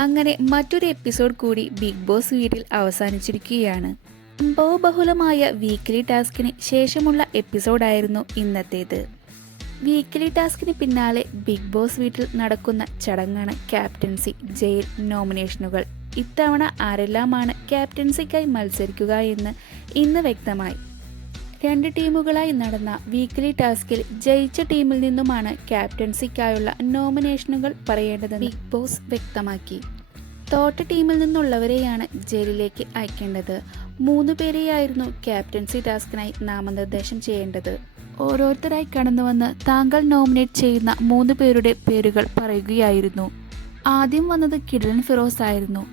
അങ്ങനെ മറ്റൊരു എപ്പിസോഡ് കൂടി ബിഗ് ബോസ് വീട്ടിൽ അവസാനിച്ചിരിക്കുകയാണ്. സംഭവബഹുലമായ വീക്കിലി ടാസ്കിന് ശേഷമുള്ള എപ്പിസോഡായിരുന്നു ഇന്നത്തേത്. വീക്കിലി ടാസ്കിന് പിന്നാലെ ബിഗ് ബോസ് വീട്ടിൽ നടക്കുന്ന ചടങ്ങാണ് ക്യാപ്റ്റൻസി ജയിൽ നോമിനേഷനുകൾ. ഇത്തവണ ആരെല്ലാമാണ് ക്യാപ്റ്റൻസിക്കായി മത്സരിക്കുക എന്ന് ഇന്ന് വ്യക്തമായി. 2 ടീമുകളായി നടന്ന വീക്കിലി ടാസ്കിൽ ജയിച്ച ടീമിൽ നിന്നുമാണ് ക്യാപ്റ്റൻസിക്കായുള്ള നോമിനേഷനുകൾ പറയേണ്ടതെന്ന് ബിഗ് ബോസ് വ്യക്തമാക്കി. തോറ്റ ടീമിൽ നിന്നുള്ളവരെയാണ് ജയിലിലേക്ക് അയക്കേണ്ടത്. 3 പേരെയായിരുന്നു ക്യാപ്റ്റൻസി ടാസ്കിനായി നാമനിർദ്ദേശം ചെയ്യേണ്ടത്. ഓരോരുത്തരായി കടന്നുവന്ന് താങ്കൾ നോമിനേറ്റ് ചെയ്യുന്ന 3 പേരുടെ പേരുകൾ പറയുകയായിരുന്നു. ആദ്യം വന്നത് കിടിലൻ ഫിറോസ് ആയിരുന്നു.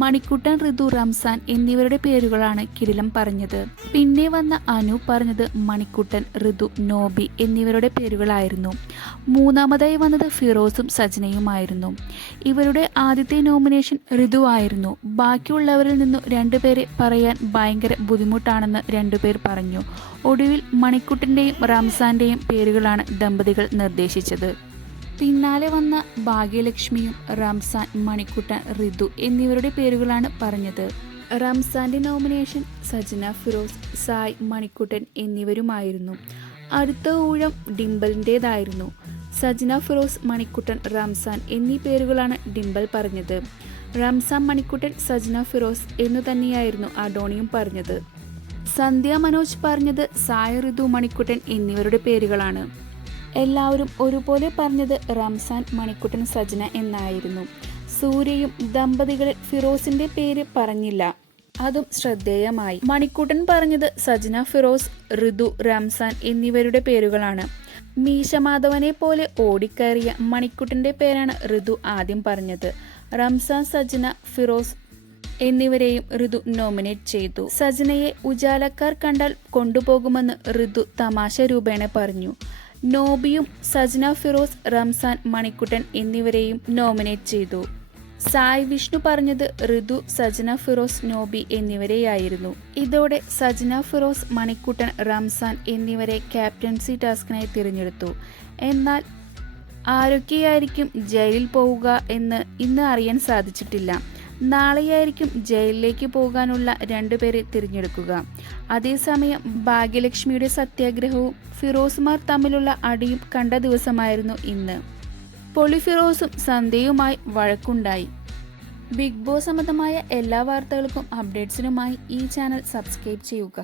മണിക്കുട്ടൻ, ഋതു, റംസാൻ എന്നിവരുടെ പേരുകളാണ് കിടിലം പറഞ്ഞത്. പിന്നെ വന്ന അനു പറഞ്ഞത് മണിക്കുട്ടൻ, ഋതു, നോബി എന്നിവരുടെ പേരുകളായിരുന്നു. മൂന്നാമതായി വന്നത് ഫിറോസും സജനയുമായിരുന്നു. ഇവരുടെ ആദ്യത്തെ നോമിനേഷൻ ഋതു ആയിരുന്നു. ബാക്കിയുള്ളവരിൽ നിന്നു 2 പേരെ പറയാൻ ഭയങ്കര ബുദ്ധിമുട്ടാണെന്ന് 2 പേർ പറഞ്ഞു. ഒടുവിൽ മണിക്കുട്ടൻ്റെയും റംസാൻ്റെയും പേരുകളാണ് ദമ്പതികൾ നിർദ്ദേശിച്ചത്. പിന്നാലെ വന്ന ഭാഗ്യലക്ഷ്മിയും റംസാൻ, മണിക്കുട്ടൻ, ഋതു എന്നിവരുടെ പേരുകളാണ് പറഞ്ഞത്. റംസാന്റെ നോമിനേഷൻ സജന, ഫിറോസ്, സായ്, മണിക്കുട്ടൻ എന്നിവരുമായിരുന്നു. അടുത്ത ഊഴം ഡിംബലിൻ്റേതായിരുന്നു. സജന, ഫിറോസ്, മണിക്കുട്ടൻ, റംസാൻ എന്നീ പേരുകളാണ് ഡിംബൽ പറഞ്ഞത്. റംസാൻ, മണിക്കുട്ടൻ, സജന, ഫിറോസ് എന്നു തന്നെയായിരുന്നു അഡോണിയും പറഞ്ഞത്. സന്ധ്യ മനോജ് പറഞ്ഞത് സായ്, ഋതു, മണിക്കുട്ടൻ എന്നിവരുടെ പേരുകളാണ്. എല്ലാവരും ഒരുപോലെ പറഞ്ഞത് റംസാൻ, മണിക്കുട്ടൻ, സജന എന്നായിരുന്നു. സൂര്യയും ദമ്പതികളിൽ ഫിറോസിന്റെ പേര് പറഞ്ഞില്ല, അതും ശ്രദ്ധേയമായി. മണിക്കുട്ടൻ പറഞ്ഞത് സജന, ഫിറോസ്, ഋതു, റംസാൻ എന്നിവരുടെ പേരുകളാണ്. മീശമാധവനെ പോലെ ഓടിക്കയറിയ മണിക്കുട്ടന്റെ പേരാണ് ഋതു ആദ്യം പറഞ്ഞത്. റംസാൻ, സജന, ഫിറോസ് എന്നിവരെയും ഋതു നോമിനേറ്റ് ചെയ്തു. സജനയെ ഉജാലക്കാർ കണ്ടാൽ കൊണ്ടുപോകുമെന്ന് ഋതു തമാശ രൂപേണ പറഞ്ഞു. നോബിയും സജന, ഫിറോസ്, റംസാൻ, മണിക്കുട്ടൻ എന്നിവരെയും നോമിനേറ്റ് ചെയ്തു. സായ് വിഷ്ണു പറഞ്ഞത് ഋതു, സജന, ഫിറോസ്, നോബി എന്നിവരെയായിരുന്നു. ഇതോടെ സജന, ഫിറോസ്, മണിക്കുട്ടൻ, റംസാൻ എന്നിവരെ ക്യാപ്റ്റൻസി ടാസ്കിനായി തിരഞ്ഞെടുത്തു. എന്നാൽ ആരൊക്കെയായിരിക്കും ജയിലിൽ പോവുക എന്ന് ഇന്ന് അറിയാൻ സാധിച്ചിട്ടില്ല. നാളെയായിരിക്കും ജയിലിലേക്ക് പോകാനുള്ള 2 പേരെ തിരഞ്ഞെടുക്കുക. അതേസമയം ഭാഗ്യലക്ഷ്മിയുടെ സത്യാഗ്രഹവും ഫിറോസുമാർ തമ്മിലുള്ള അടിയും കണ്ട ദിവസമായിരുന്നു ഇന്ന്. പൊളി ഫിറോസും സന്ധ്യയുമായി വഴക്കുണ്ടായി. ബിഗ് ബോസ് സംബന്ധമായ എല്ലാ വാർത്തകൾക്കും അപ്ഡേറ്റ്സിനുമായി ഈ ചാനൽ സബ്സ്ക്രൈബ് ചെയ്യുക.